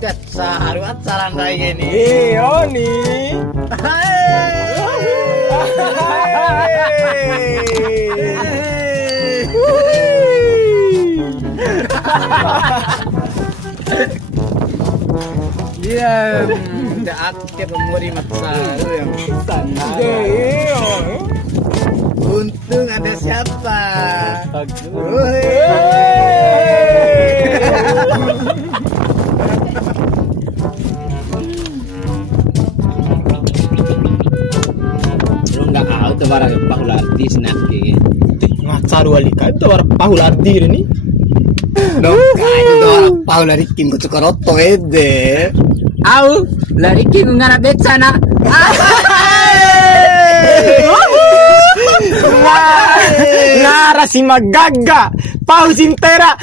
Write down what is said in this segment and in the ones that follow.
Kat saruat saran raya ini. Oni. Iya, udah aktif memori matsaru yang sana. Untung ada siapa? Lu nggak tahu tuh barang pahularti snack kayak. Ngacaru alika itu war pahularti ini. Dong, kayak itu orang pahularti ku cukoroto ede. Au, lariki ngara betsana. Ngara si magaga, pau sintera.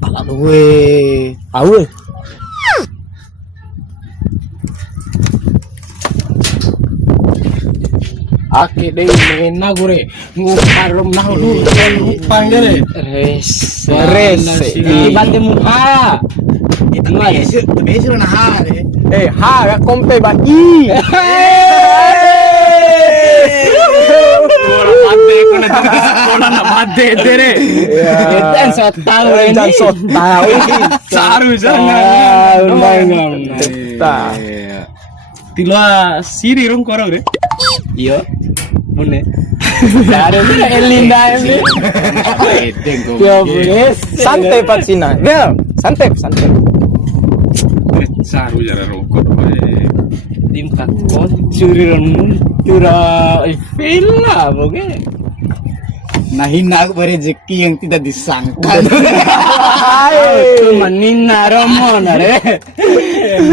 Pala gue. Awe. Aki deh mena gure nguparom nah lu upang deh Res. ibande muha Itu biasa na hari. Ha, ya kompe ba i. kola na bade dere Etan so tahu ini. Dan so tahu. saru Ta. tila siri rong korang deh Iya. mone Ada juga Elinda ini. Ya boleh. Santai Pak Cina. Bel, santai. saru jara rokok Tim kakot curi ron cura villa boge. Nah hina aku berezeki yang tidak disangka. Manina romon are.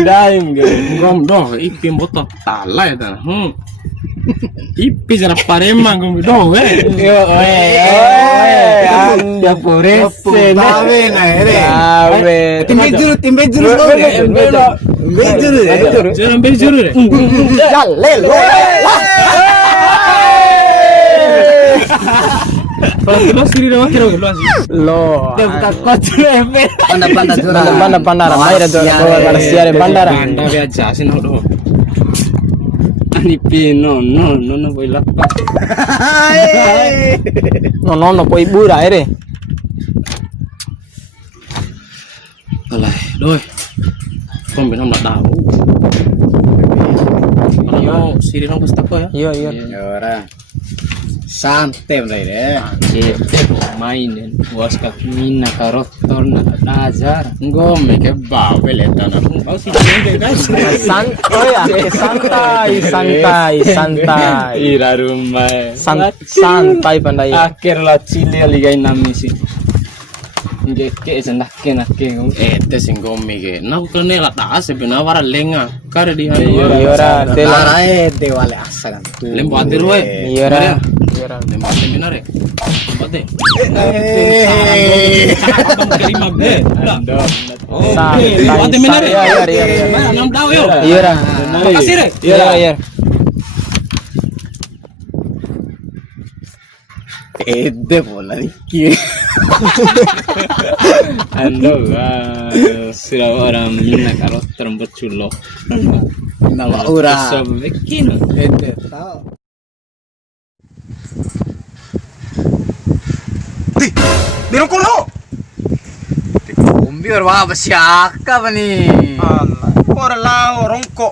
Daim ge. rom doh ipim botok tala ya ipi jara parema gum doh Yo anda purese. Tawe na ere. Awe. Timbe juru jara bejuru deh Jalel. kalau tila siri dah kira lu asli Lo. Tim kakot lepe. Bandara. Mai do bandara siare bandara. banda biasa sih no Ani pino no boy lapa. No po ibura ere. alah doy kom benam tak tahu kalau siri nang pasti apa ya Iya. Ora. Santai mulai deh. Main dan was kakmina karotor na nazar. ngome ke babel eta na kau sih guys Santai. ira rumah Santai pandai. Akhir la chile ligai nami si. Ngeke senake nake. ete sing ngome ke na ko ne la ta se bena wara lenga kare di hari Iya tela. Tarae dewale asa kan. lembo adir we Iya. lembo adir benar ya bate Eh. terima be Santai. bate benar ya Iya. mana nam tahu yo Iya. makasih re Iya. Ede bola iki. Ando sira orang mina karotor beculo. Nama ura. Sobekino. Ede tau. Biro kulo. Kumbi or wah siaka ba ni? Allah. Ora lao rongko.